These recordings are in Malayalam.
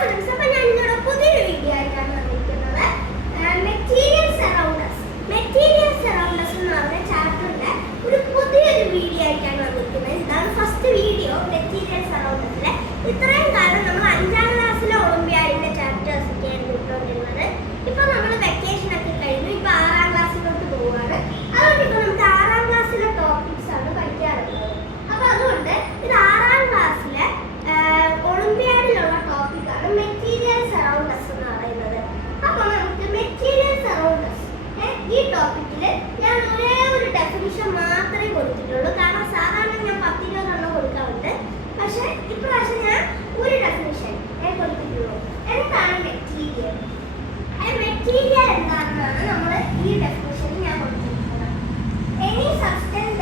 ഫ്രണ്ട്സ്, അപ്പോൾ ഞാൻ ഇന്നോട് പുതിയൊരു വീഡിയോ ആയിട്ടാണ് വന്നിരിക്കുന്നത്. മെറ്റീരിയൽസ് അറൗണ്ട് അസ് എന്ന് പറഞ്ഞ ചാപ്റ്ററിന്റെ ഒരു പുതിയൊരു വീഡിയോ ആയിട്ടാണ് വന്നിരിക്കുന്നത്. ഇതാണ് ഫസ്റ്റ് വീഡിയോ മെറ്റീരിയൽസ് അറൗണ്ട് അസിലെ. ഇത്രയും കാലം നമ്മൾ 5ാം ക്ലാസ്സിലെ ഒളിമ്പ്യാഡിന്റെ ചാപ്റ്റേഴ്സ് ഒക്കെയാണ് വിട്ടുകൊണ്ടിരുന്നത്. ഇപ്പോൾ നമ്മൾ വെക്കേഷൻ ഒക്കെ കഴിഞ്ഞു, ഇപ്പോൾ 6ാം ക്ലാസ്സിലോട്ട് പോവുകയാണ്. അതുകൊണ്ട് ഇപ്പോൾ നമുക്ക് 6ാം ക്ലാസ്സിലെ ടോപ്പിക്സ് ആണ് പഠിക്കാറുള്ളത്. അപ്പോൾ അതുകൊണ്ട് ഇത് 6ാം ക്ലാസ്സിലെ ഒളിമ്പ്യാഡിലുള്ള ടോപ്പിക്കാണ് മെറ്റീരിയൽസ് അറൗണ്ട് അസ് എന്ന് പറയുന്നത്. അപ്പോൾ നമുക്ക് മെറ്റീരിയൽസ് അറൗണ്ട് അസ് ഈ ടോപ്പിക്കിൽ ഞാൻ ഒരേ ഒരു ഡെഫിനിഷൻ മാത്രമേ കൊടുത്തിട്ടുള്ളൂ. കാരണം സാധാരണ ഞാൻ 10-20 എണ്ണം കൊടുക്കാറുണ്ട്. പക്ഷേ ഇപ്രാവശ്യം ഞാൻ ഒരു ഡെഫിനിഷൻ കൊടുത്തിട്ടുള്ളൂ. എന്താണ് മെറ്റീരിയൽ? മെറ്റീരിയൽ എന്താണെന്നാണ് നമ്മൾ ഈ ഡെഫിനിഷനിൽ ഞാൻ കൊടുത്തിട്ടുള്ളത്. Any substance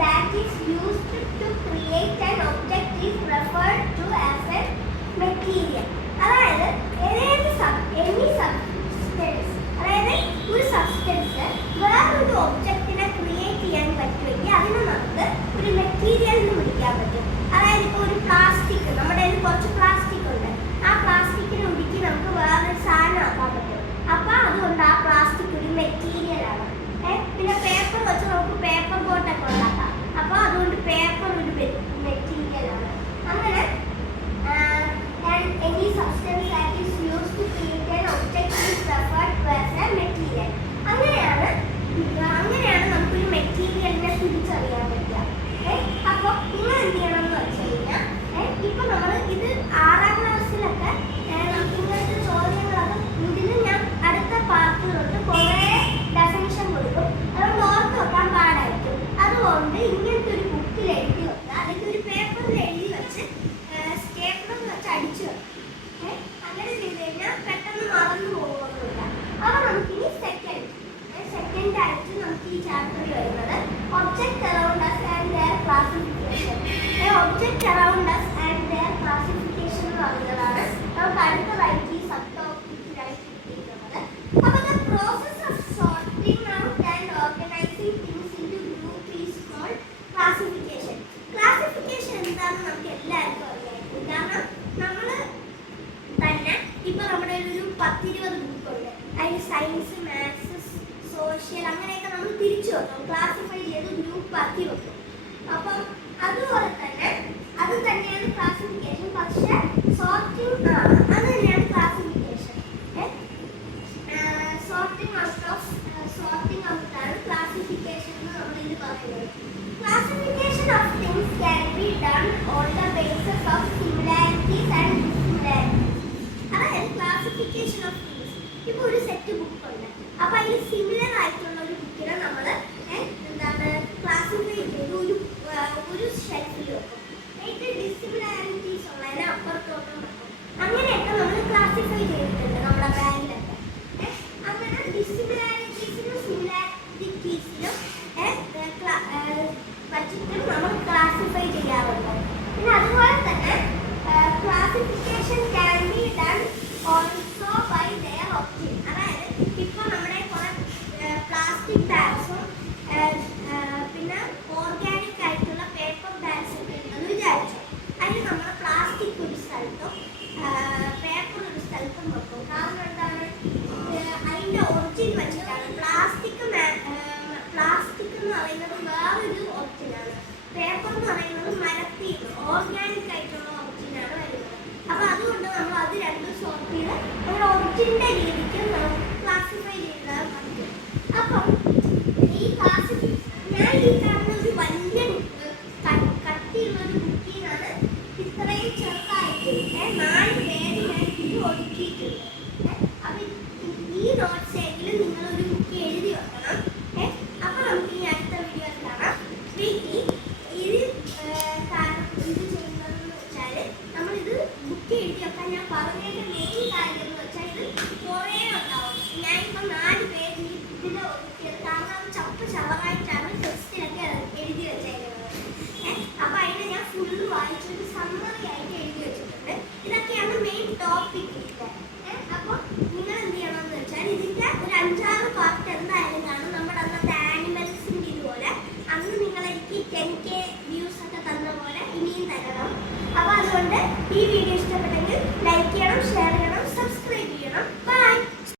that is used to create an object is referred to as a material. അതായത് അതായത് ഒരു സബ്സ്റ്റൻസ് വേറൊരു ഒബ്ജക്റ്റിനെ ക്രിയേറ്റ് ചെയ്യാൻ പറ്റുമെങ്കിൽ അതിനെ നമുക്ക് ഒരു മെറ്റീരിയൽ എന്ന് വിളിക്കാൻ പറ്റും. അതായത് ഇപ്പോൾ ഒരു പ്ലാസ്റ്റിക്, നമ്മുടെ കയ്യിൽ കുറച്ച് പ്ലാസ്റ്റിക് ഉണ്ട്. ആ പ്ലാസ്റ്റിക്കിനെ ഉരുക്കി നമുക്ക് വേറൊരു സാധനം ആക്കാൻ പറ്റും. അപ്പോൾ അതുകൊണ്ട് ആ പ്ലാസ്റ്റിക് ഒരു മെറ്റീരിയലാണ്. പിന്നെ പേപ്പർ വെച്ച് നമുക്ക് പേപ്പർ ബോട്ടൊക്കെ ഉണ്ടാക്കാം. അപ്പോൾ അതുകൊണ്ട് പേപ്പർ ഒരു മെറ്റീരിയലാണ്. അങ്ങനെ any substance that is used to create an object is referred to as a material. അങ്ങനെയാണ് നമുക്കൊരു മെറ്റീരിയലിനെ തിരിച്ചറിയാൻ പറ്റുക. അപ്പോൾ നിങ്ങൾ എന്ത് ചെയ്യണം എന്ന് വെച്ച് കഴിഞ്ഞാൽ, ഇപ്പം നമ്മൾ ഇത് 6ാം ക്ലാസ്സിലൊക്കെ നമുക്ക് ഇങ്ങനത്തെ ചോദ്യങ്ങളൊക്കെ ഇതിന് ഞാൻ അടുത്ത പാർട്ടിലോട്ട് കുറേ ഡെഫിനിഷൻ കൊടുക്കും. അതുകൊണ്ട് ഓർത്ത് വെക്കാൻ പാടായിരിക്കും. അതുകൊണ്ട് ഇങ്ങനത്തെ ഒരു ബുക്കിൽ എഴുതി വെക്കുക, അല്ലെങ്കിൽ ഒരു പേപ്പറിൽ എഴുതി വെച്ച് സ്റ്റേപ്പർ വെച്ച് അടിച്ചു വെക്കുക. അങ്ങനെ ചെയ്ത് കഴിഞ്ഞാൽ പെട്ടെന്ന് മറന്നു പോകുന്നില്ല. അപ്പോൾ നമുക്കിനി സെക്കൻഡ് ആയിട്ട് നമുക്ക് ഈ ചാപ്റ്ററിൽ വരുന്നത് object around us and their classification. Object around us and their classification എന്ന് പറയുന്നതാണ് നമുക്ക് അടുത്തതായിട്ട് ഈ സബ് ടോപ്പിക്കിലായിട്ട് കിട്ടിയിരിക്കുന്നത്. അപ്പോൾ the process of sorting out and organising things into group is called classification. Classification എന്താണെന്ന് നമുക്ക് എല്ലാവർക്കും അറിയാമായിരിക്കും. കാരണം നമ്മൾ തന്നെ ഇപ്പോൾ നമ്മുടെ ഒരു 10-20 ബുക്കുണ്ട്. അതിൽ സയൻസ്, മാത്സ്, സോഷ്യൽ അങ്ങനെയൊക്കെ നമ്മൾ തിരിച്ചു വെക്കും, ക്ലാസിഫൈ ചെയ്ത് ഗ്രൂപ്പ് ആക്കി വെക്കും. അപ്പം അതുപോലെ തന്നെ അത് തന്നെയാണ് ക്ലാസിഫിക്കേഷൻ. പക്ഷേ സോർട്ടിംഗ് അത് തന്നെയാണ് ക്ലാസിഫിക്കേഷൻ. സോർട്ടിംഗ് ഔട്ടാണ് ക്ലാസിഫിക്കേഷൻ എന്ന് നമ്മൾ ഇത് പറയുന്നത്. Classification of things can be done on the basis of similarities and dissimilarities. അതായത് ക്ലാസിഫിക്കേഷൻ ഓഫ് തിങ്സ്, ഇപ്പോൾ ഒരു സെറ്റ് ബുക്ക് ഉണ്ട്. അപ്പോൾ അതിൽ സിമിലർ ആയിട്ടുള്ള ഒരു ബുക്കിനെ നമ്മൾ ക്ലാസിഫൈ ചെയ്ത് ഒരു ഷെൽഫിൽ വെക്കും. അതിൻ്റെ ഡിസിമിലാരിറ്റീസ് ഉള്ളതിനെ അപ്പുറത്തോട്ടും വെക്കും. അങ്ങനെയൊക്കെ നമ്മൾ ക്ലാസിഫൈ ചെയ്തിട്ടുണ്ട് നമ്മുടെ ബാഗിലൊക്കെ. അങ്ങനെ ഡിസിമിലാരിറ്റീസിനും സിമിലാരിറ്റീസിനും വച്ചിട്ടും നമ്മൾ ക്ലാസിഫൈ ചെയ്യാറുണ്ട്. പിന്നെ അതുപോലെ തന്നെ classification can be done also by their object. അതായത് ഇപ്പോൾ നമ്മുടെ കുറേ പ്ലാസ്റ്റിക് ബാഗ്സും പിന്നെ ഓർഗാനിക് ആയിട്ടുള്ള പേപ്പർ ബാഗ്സ് ഒക്കെ ഉണ്ടെന്ന് വിചാരിച്ചു. അതിൽ നമ്മൾ പ്ലാസ്റ്റിക് ഒരു സ്ഥലത്തും പേപ്പർ ഒരു സ്ഥലത്തും വെക്കും. കാരണം എന്താണ്, അതിൻ്റെ ഒറിജിൻ വെച്ചിട്ടാണ്. പ്ലാസ്റ്റിക് എന്ന് പറയുന്നത് വേറൊരു ഒറിജിനാണ്. പേപ്പർ എന്ന് പറയുന്നത് മരത്തിൽ ഓർഗാനിക് ആയിട്ടുള്ള ഒറിജിനാണ് വരുന്നത്. അപ്പോൾ അതുകൊണ്ട് നമ്മൾ അത് രണ്ടും സോർട്ട് ചെയ്ത് നമ്മുടെ ഒറിജിൻ്റെ രീതിക്ക് ക്ലാസിഫൈ ചെയ്താൽ പറ്റും. അപ്പം ഞാൻ ഈ കാണുന്ന ഒരു വലിയ കട്ടിയുള്ളൊരു ബുക്കിനാണ് ഇത്രയും ചെറുതായിട്ട് 4 പേര് ഞാൻ ഇത് ഒതുക്കിയിട്ടുണ്ട്. അപ്പം ഈ നോട്ട്സ് എങ്കിലും നിങ്ങളൊരു ബുക്ക് എഴുതി വെക്കണം. അപ്പോൾ നമുക്ക് ഈ അടുത്ത വീഡിയോ കാണാം. ഇത് ചെയ്യുന്നതെന്ന് വെച്ചാൽ നമ്മളിത് ബുക്ക് എഴുതി വെക്കാൻ ഞാൻ പറഞ്ഞതിൻ്റെ